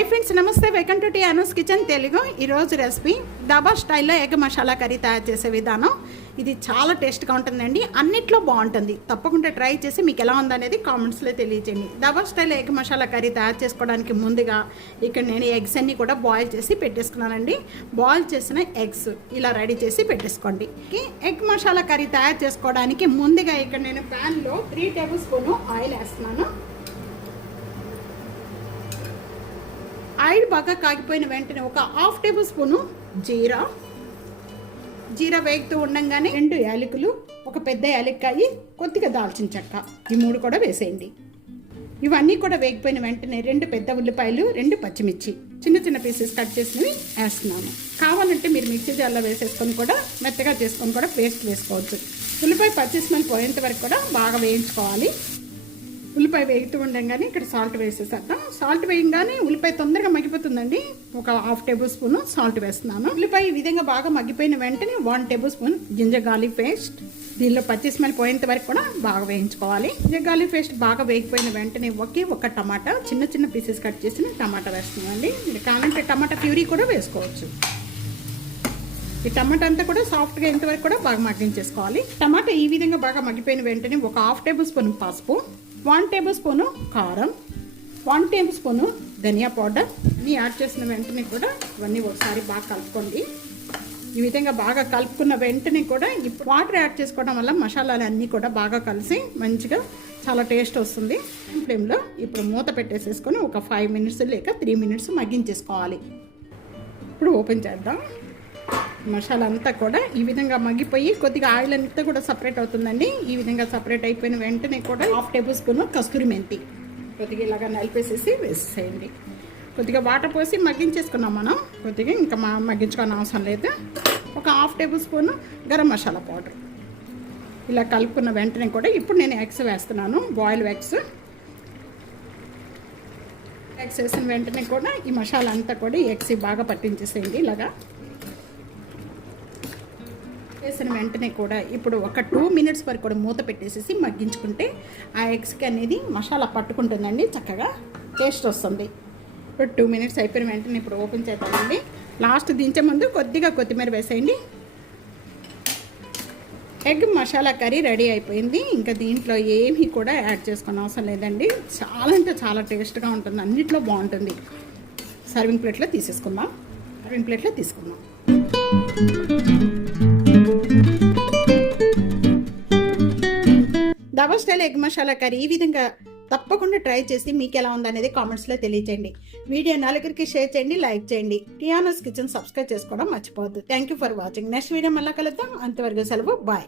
High friends నమస్తే. Welcome to T Anu's kitchen Telugu ఈరోజు recipe దబా స్టైల్లో ఎగ్ మసాలా కర్రీ తయారు చేసే విధానం. ఇది చాలా టేస్ట్గా ఉంటుందండి. అన్నిట్లో బాగుంటుంది. తప్పకుండా ట్రై చేసి మీకు ఎలా ఉందనేది కామెంట్స్లో తెలియజేయండి dhaba style egg masala curry తయారు చేసుకోవడానికి ముందుగా ఇక్కడ నేను ఎగ్స్ అన్నీ కూడా బాయిల్ చేసి పెట్టేసుకున్నానండి. బాయిల్ చేసిన ఎగ్స్ ఇలా రెడీ చేసి పెట్టేసుకోండి. ఎగ్ మసాలా కర్రీ తయారు చేసుకోవడానికి ముందుగా ఇక్కడ నేను ప్యాన్లో త్రీ టేబుల్ స్పూన్ ఆయిల్ వేస్తున్నాను. ఆయిల్ బాగా కాగిపోయిన వెంటనే ఒక హాఫ్ టేబుల్ స్పూను జీరా. జీరా వేగుతూ ఉండంగానే రెండు యాలకులు ఒక పెద్ద యాలక్కాయి కొద్దిగా దాల్చిన చెక్క. ఈ మూడు కూడా వేసేయండి. ఇవన్నీ కూడా వేగిపోయిన వెంటనే రెండు పెద్ద ఉల్లిపాయలు రెండు పచ్చిమిర్చి. చిన్న చిన్న పీసెస్ కట్ చేసినవి వేస్తున్నాను. కావాలంటే మీరు మిక్సీ జార్లో వేసేసుకొని కూడా మెత్తగా చేసుకొని కూడా పేస్ట్ వేసుకోవచ్చు. ఉల్లిపాయ పచ్చి స్మెల్ పోయేంత వరకు కూడా బాగా వేయించుకోవాలి. ఉల్లిపాయ వేగుతూ ఉండగానే ఇక్కడ సాల్ట్ వేసేసేద్దాం సాల్ట్ వేయగానే ఉల్లిపాయ తొందరగా మగ్గిపోతుందండి. ఒక హాఫ్ టేబుల్ స్పూన్ సాల్ట్ వేస్తున్నాను. ఉల్లిపాయ ఈ విధంగా బాగా మగ్గిపోయిన వెంటనే one tablespoon ginger garlic paste. దీనిలో పచ్చి స్మెల్ పోయేంత వరకు కూడా బాగా వేయించుకోవాలి. జింజర్ గార్లిక్ పేస్ట్ బాగా వేగిపోయిన వెంటనే ఒకే ఒక టమాటా చిన్న చిన్న పీసెస్ కట్ చేసిన టమాటా వేస్తున్నామండి. మీరు కావాలంటే టమాటా ప్యూరీ కూడా వేసుకోవచ్చు. ఈ టమాటా అంతా కూడా సాఫ్ట్గా ఇంతవరకు కూడా బాగా మగ్గించేసుకోవాలి. టమాటా ఈ విధంగా బాగా మగ్గిపోయిన వెంటనే ఒక హాఫ్ టేబుల్ స్పూన్ పసుపు వన్ టేబుల్ స్పూను కారం వన్ టేబుల్ స్పూను ధనియా పౌడర్. అన్నీ యాడ్ చేసిన వెంటనే కూడా ఇవన్నీ ఒకసారి బాగా కలుపుకోండి. ఈ విధంగా బాగా కలుపుకున్న వెంటనే కూడా ఇప్పుడు వాటర్ యాడ్ చేసుకోవడం వల్ల మసాలాలు అన్నీ కూడా బాగా కలిసి మంచిగా చాలా టేస్ట్ వస్తుంది. ఫ్లేమ్లో ఇప్పుడు మూత పెట్టేసేసుకొని ఒక ఫైవ్ మినిట్స్ లేక త్రీ మినిట్స్ మగ్గించేసుకోవాలి. ఇప్పుడు ఓపెన్ చేద్దాం. మసాలా అంతా కూడా ఈ విధంగా మగ్గిపోయి కొద్దిగా ఆయిల్ అంతా కూడా సపరేట్ అవుతుందండి. ఈ విధంగా సపరేట్ అయిపోయిన వెంటనే కూడా హాఫ్ టేబుల్ స్పూన్ కస్తూరి మెంతి కొద్దిగా ఇలాగా నలిపేసేసి వేసేసేయండి కొద్దిగా వాటర్ పోసి మగ్గించేసుకున్నాం మనం. కొద్దిగా ఇంకా మగ్గించుకోని అవసరం లేదు. ఒక half tablespoon garam masala powder. ఇలా కలుపుకున్న వెంటనే కూడా ఇప్పుడు నేను ఎగ్స్ వేస్తున్నాను బాయిల్ ఎగ్స్. ఎగ్స్ వేసిన వెంటనే కూడా ఈ మసాలా అంతా కూడా ఎగ్స్ బాగా పట్టించేసేయండి ఇలాగా. వేసిన వెంటనే కూడా ఇప్పుడు ఒక టూ మినిట్స్ వరకు కూడా మూత పెట్టేసేసి మగ్గించుకుంటే ఆ ఎగ్స్కి అనేది మసాలా పట్టుకుంటుందండి చక్కగా టేస్ట్ వస్తుంది. ఇప్పుడు టూ మినిట్స్ అయిపోయిన వెంటనే ఇప్పుడు ఓపెన్ చేద్దామండి. లాస్ట్ దించే ముందు కొద్దిగా కొత్తిమీర వేసేయండి. ఎగ్ మసాలా కర్రీ రెడీ అయిపోయింది. ఇంకా దీంట్లో ఏమీ కూడా యాడ్ చేసుకునే అవసరం లేదండి. చాలా అంటే చాలా టేస్ట్గా ఉంటుంది. అన్నిట్లో బాగుంటుంది. సర్వింగ్ ప్లేట్లో తీసేసుకుందాం. సర్వింగ్ ప్లేట్లో తీసుకుందాం. స్టైల్ ఎగ్ మసాలా కర్రీ ఈ విధంగా తప్పకుండా ట్రై చేసి మీకు ఎలా ఉందనేది కామెంట్స్లో తెలియచేయండి. వీడియో నలుగురికి షేర్ చేయండి లైక్ చేయండి. టియానోస్ కిచెన్ సబ్స్క్రైబ్ చేసుకోవడం మర్చిపోవద్దు. Thank you for watching next video మళ్ళీ కలుద్దాం. అంతవరకు సెలవు. బాయ్